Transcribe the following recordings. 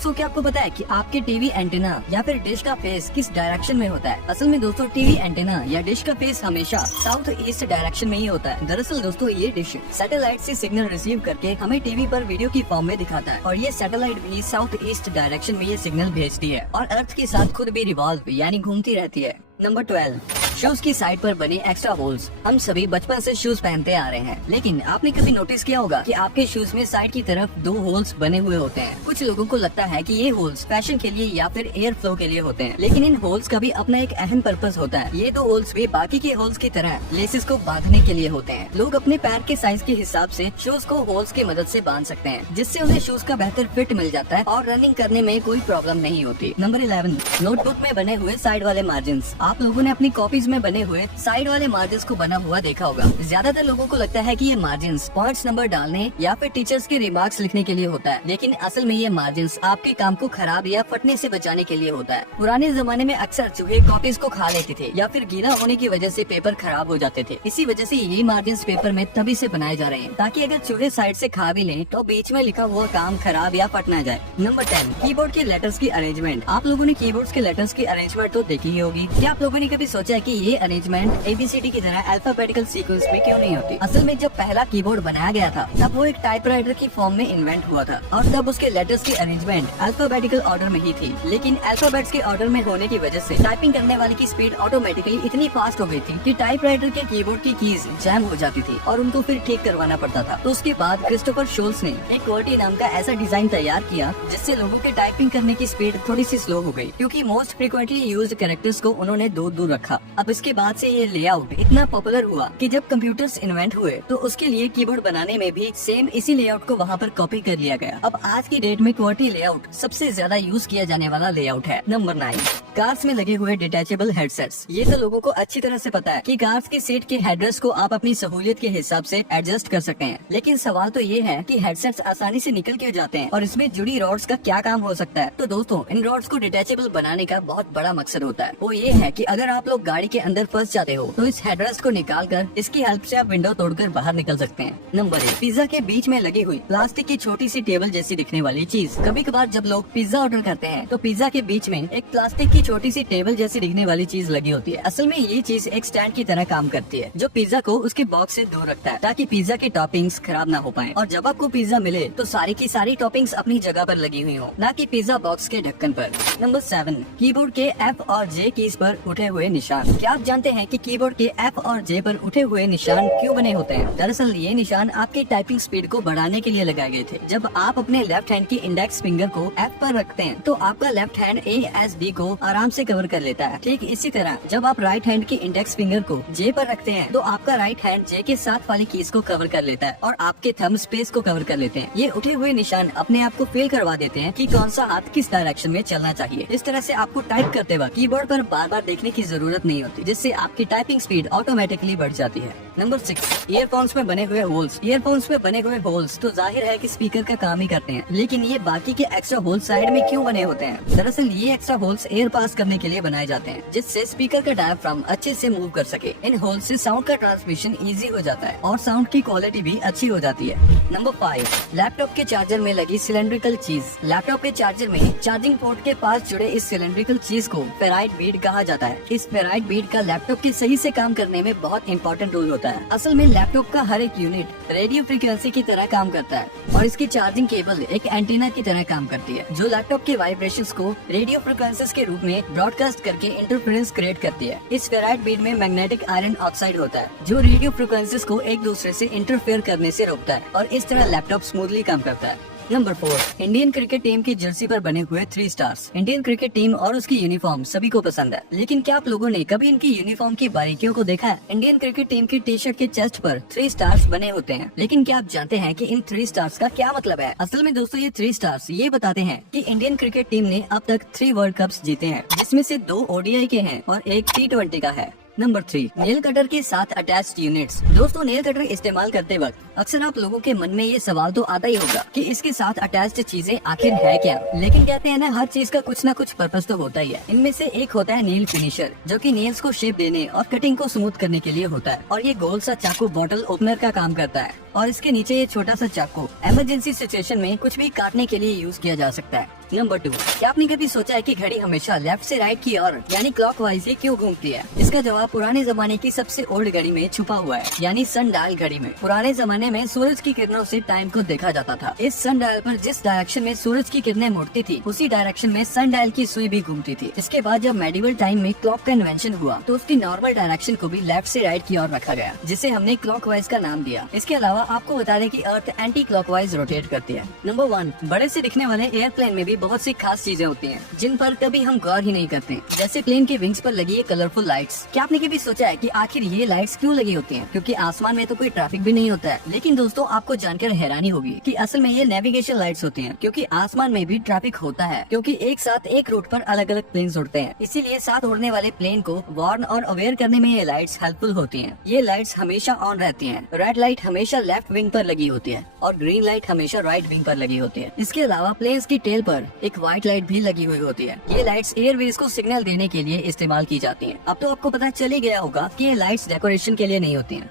दोस्तों क्या आपको पता है कि आपके टीवी एंटीना या फिर डिश का फेस किस डायरेक्शन में होता है? असल में दोस्तों टीवी एंटीना या डिश का फेस हमेशा साउथ ईस्ट डायरेक्शन में ही होता है। दरअसल दोस्तों ये डिश सैटेलाइट से सिग्नल रिसीव करके हमें टीवी पर वीडियो की फॉर्म में दिखाता है और ये सैटेलाइट भी साउथ ईस्ट डायरेक्शन में ये सिग्नल भेजती है और अर्थ के साथ खुद भी रिवॉल्व यानी घूमती रहती है। नंबर 12, शूज की साइड पर बने एक्स्ट्रा होल्स। हम सभी बचपन से शूज पहनते आ रहे हैं, लेकिन आपने कभी नोटिस किया होगा कि आपके शूज में साइड की तरफ 2 होल्स बने हुए होते हैं। कुछ लोगों को लगता है कि ये होल्स फैशन के लिए या फिर एयर फ्लो के लिए होते हैं, लेकिन इन होल्स का भी अपना एक अहम पर्पस होता है। ये 2 होल्स भी बाकी के होल्स की तरह लेसेस को बांधने के लिए होते हैं। लोग अपने पैर के साइज के हिसाब से शूज को होल्स की मदद से बांध सकते हैं, जिससे उन्हें शूज का बेहतर फिट मिल जाता है और रनिंग करने में कोई प्रॉब्लम नहीं होती। नंबर 11, नोटबुक में बने हुए साइड वाले मार्जिन। आप लोगों ने अपनी कॉपीज में बने हुए साइड वाले मार्जिन को बना हुआ देखा होगा। ज्यादातर लोगों को लगता है कि ये मार्जिन पॉइंट्स नंबर डालने या फिर टीचर्स के रिमार्क्स लिखने के लिए होता है, लेकिन असल में ये मार्जिन आपके काम को खराब या फटने से बचाने के लिए होता है। पुराने जमाने में अक्सर चूहे कॉपीज को खा लेते थे या फिर गीला होने की वजह से पेपर खराब हो जाते थे। इसी वजह से ये मार्जिन पेपर में तभी से बनाए जा रहे हैं ताकि अगर चूहे साइड से खा भी लें तो बीच में लिखा हुआ काम खराब या फट ना जाए। नंबर 10, कीबोर्ड के लेटर्स की अरेंजमेंट। आप लोगों ने कीबोर्ड के लेटर्स की अरेंजमेंट तो देखी ही होगी। क्या आप लोगों ने कभी सोचा है कि ये अरेंजमेंट ABCD की तरह अल्फाबेटिकल सीक्वेंस में क्यों नहीं होती? असल में जब पहला कीबोर्ड बनाया गया था तब वो एक टाइपराइटर की फॉर्म में इन्वेंट हुआ था और तब उसके लेटर्स की अरेंजमेंट अल्फाबेटिकल ऑर्डर में ही थी, लेकिन अल्फाबेट्स के ऑर्डर में होने की वजह से टाइपिंग करने वाले की स्पीड ऑटोमेटिकली इतनी फास्ट हो गई थी कि टाइपराइटर के कीबोर्ड की कीज जैम हो जाती थी और उनको फिर ठीक करवाना पड़ता था। तो उसके बाद क्रिस्टोफर शोल्स ने एक QWERTY नाम का ऐसा डिजाइन तैयार किया जिससे लोगों के टाइपिंग करने की स्पीड थोड़ी सी स्लो हो गई, क्योंकि मोस्ट फ्रीक्वेंटली यूज्ड कैरेक्टर्स को उन्होंने दूर रखा। अब इसके बाद से ये लेआउट इतना पॉपुलर हुआ कि जब कंप्यूटर्स इन्वेंट हुए तो उसके लिए कीबोर्ड बनाने में भी सेम इसी लेआउट को वहाँ पर कॉपी कर लिया गया। अब आज की डेट में QWERTY लेआउट सबसे ज्यादा यूज किया जाने वाला लेआउट है। नंबर 9, कार्स में लगे हुए डिटैचेबल हेडसेट्स। ये तो लोगों को अच्छी तरह से पता है कि कार्स की सीट के हेडरेस्ट को आप अपनी सहूलियत के हिसाब से एडजस्ट कर सकते हैं, लेकिन सवाल तो ये है कि हेडसेट्स आसानी से निकल क्यों जाते हैं और इसमें जुड़ी रॉड्स का क्या काम हो सकता है? तो दोस्तों इन रॉड्स को डिटैचेबल बनाने का बहुत बड़ा मकसद होता है। वो ये है कि अगर आप लोग गाड़ी के अंदर फंस जाते हो तो इस हेडरेस्ट को निकाल कर इसकी हेल्प से आप विंडो तोड़कर बाहर निकल सकते हैं। नंबर 1, पिज्जा के बीच में लगी हुई प्लास्टिक की छोटी सी टेबल जैसी दिखने वाली चीज। कभी कभार जब लोग पिज्जा ऑर्डर करते हैं तो पिज्जा के बीच में एक प्लास्टिक की छोटी सी टेबल जैसी दिखने वाली चीज लगी होती है। असल में ये चीज एक स्टैंड की तरह काम करती है जो पिज्जा को उसके बॉक्स से दूर रखता है ताकि पिज्जा की टॉपिंग्स खराब ना हो पाए और जब आपको पिज्जा मिले तो सारी की सारी टॉपिंग्स अपनी जगह पर लगी हुई हो, ना कि पिज्जा बॉक्स के ढक्कन पर। नंबर 7, कीबोर्ड के F और J कीज पर उठे हुए निशान। क्या आप जानते हैं कि कीबोर्ड के F और J पर उठे हुए निशान क्यों बने होते हैं? दरअसल ये निशान आपकी टाइपिंग स्पीड को बढ़ाने के लिए लगाए गए थे। जब आप अपने लेफ्ट हैंड की इंडेक्स फिंगर को F पर रखते हैं तो आपका लेफ्ट हैंड ASD को आराम से कवर कर लेता है। ठीक इसी तरह जब आप राइट हैंड की इंडेक्स फिंगर को J पर रखते हैं तो आपका राइट हैंड J के साथ वाली कीज को कवर कर लेता है और आपके थंब स्पेस को कवर कर लेते हैं। ये उठे हुए निशान अपने आप को फील करवा देते हैं कि कौन सा हाथ किस डायरेक्शन में चलना चाहिए। इस तरह से आपको टाइप करते वक्त कीबोर्ड पर बार बार देखने की जरूरत नहीं होती, जिससे आपकी टाइपिंग स्पीड ऑटोमेटिकली बढ़ जाती है। नंबर 6, ईयरफोन्स में बने हुए होल्स। ईयरफोन्स में बने हुए होल्स तो जाहिर है कि स्पीकर का काम ही करते हैं, लेकिन ये बाकी के एक्स्ट्रा होल्स साइड में क्यों बने होते हैं? दरअसल ये एक्स्ट्रा होल्स एयर पास करने के लिए बनाए जाते हैं, जिससे स्पीकर का डायफ्राम अच्छे से मूव कर सके। इन होल्स से साउंड का ट्रांसमिशन इजी हो जाता है और साउंड की क्वालिटी भी अच्छी हो जाती है। नंबर 5, लैपटॉप के चार्जर में लगी सिलेंड्रिकल चीज। लैपटॉप के चार्जर में चार्जिंग पोर्ट के पास जुड़े इस सिलेंड्रिकल चीज को फेराइट बीड कहा जाता है। इस फेराइट बीड का लैपटॉप के सही से काम करने में बहुत इंपॉर्टेंट रोल होता है। असल में लैपटॉप का हर एक यूनिट रेडियो फ्रीक्वेंसी की तरह काम करता है और इसकी चार्जिंग केबल एक एंटीना की तरह काम करती है, जो लैपटॉप के वाइब्रेशंस को रेडियो फ्रीक्वेंसीज के रूप में ब्रॉडकास्ट करके इंटरफेरेंस क्रिएट करती है। इस फेराइट बीड में मैग्नेटिक आयरन ऑक्साइड होता है जो रेडियो फ्रीक्वेंसीज को एक दूसरे से इंटरफेयर करने से रोकता है और इस तरह लैपटॉप स्मूथली काम करता है। नंबर 4, इंडियन क्रिकेट टीम की जर्सी पर बने हुए 3 स्टार्स। इंडियन क्रिकेट टीम और उसकी यूनिफॉर्म सभी को पसंद है, लेकिन क्या आप लोगों ने कभी इनकी यूनिफॉर्म की बारीकियों को देखा है? इंडियन क्रिकेट टीम की टी शर्ट के चेस्ट पर 3 स्टार्स बने होते हैं, लेकिन क्या आप जानते हैं कि इन 3 स्टार्स का क्या मतलब है? असल में दोस्तों ये 3 स्टार्स ये बताते हैं कि इंडियन क्रिकेट टीम ने अब तक 3 वर्ल्ड कप्स जीते हैं, जिसमें से 2 ODI के हैं और एक T20 का है। नंबर 3, नेल कटर के साथ अटैच्ड यूनिट्स। दोस्तों नेल कटर इस्तेमाल करते वक्त अक्सर आप लोगों के मन में ये सवाल तो आता ही होगा कि इसके साथ अटैच्ड चीजें आखिर है क्या? लेकिन कहते हैं ना, हर चीज का कुछ ना कुछ पर्पस तो होता ही है। इनमें से एक होता है नेल फिनिशर, जो कि नेल्स को शेप देने और कटिंग को स्मूथ करने के लिए होता है, और ये गोल सा चाकू बॉटल ओपनर का काम करता है। और इसके नीचे ये छोटा सा चाकू इमरजेंसी सिचुएशन में कुछ भी काटने के लिए यूज किया जा सकता है। नंबर 2, क्या आपने कभी सोचा है कि घड़ी हमेशा लेफ्ट से राइट की ओर यानी क्लॉकवाइज ही क्यों घूमती है? इसका जवाब पुराने जमाने की सबसे ओल्ड घड़ी में छुपा हुआ है, यानी सन डायल घड़ी में। पुराने जमाने में सूरज की किरणों से टाइम को देखा जाता था। इस सन डायल पर जिस डायरेक्शन में सूरज की किरणें मुड़ती थी उसी डायरेक्शन में सन डायल की सुई भी घूमती थी। इसके बाद जब मेडिवल टाइम में क्लॉक का इन्वेंशन हुआ तो उसकी नॉर्मल डायरेक्शन को भी लेफ्ट से राइट की ओर रखा गया, जिसे हमने क्लॉकवाइज का नाम दिया। इसके अलावा आपको बता दें कि अर्थ एंटी क्लॉकवाइज रोटेट करती है। नंबर 1, बड़े से दिखने वाले एयरप्लेन में भी बहुत सी खास चीजें होती हैं जिन पर कभी हम गौर ही नहीं करते, जैसे प्लेन के विंग्स पर लगी ये कलरफुल लाइट्स। क्या आपने कभी सोचा है कि आखिर ये लाइट्स क्यों लगी होती हैं? क्योंकि आसमान में तो कोई ट्रैफिक भी नहीं होता है। लेकिन दोस्तों, आपको जानकर हैरानी होगी कि असल में ये नेविगेशन लाइट्स होती हैं, क्योंकि आसमान में भी ट्रैफिक होता है, क्योंकि एक साथ एक रूट पर अलग अलग प्लेन्स उड़ते हैं। इसीलिए साथ उड़ने वाले प्लेन को वार्न और अवेयर करने में ये लाइट्स हेल्पफुल होती हैं। ये लाइट्स हमेशा ऑन रहती हैं। रेड लाइट हमेशा लेफ्ट विंग पर लगी होती है और ग्रीन लाइट हमेशा राइट विंग पर लगी होती है। इसके अलावा प्लेन्स की टेल पर एक व्हाइट लाइट भी लगी हुई होती है। ये लाइट्स एयरवेज को सिग्नल देने के लिए इस्तेमाल की जाती हैं। अब तो आपको पता चल ही गया होगा कि ये लाइट्स डेकोरेशन के लिए नहीं होती हैं।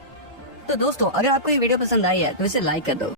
तो दोस्तों, अगर आपको ये वीडियो पसंद आई है तो इसे लाइक कर दो।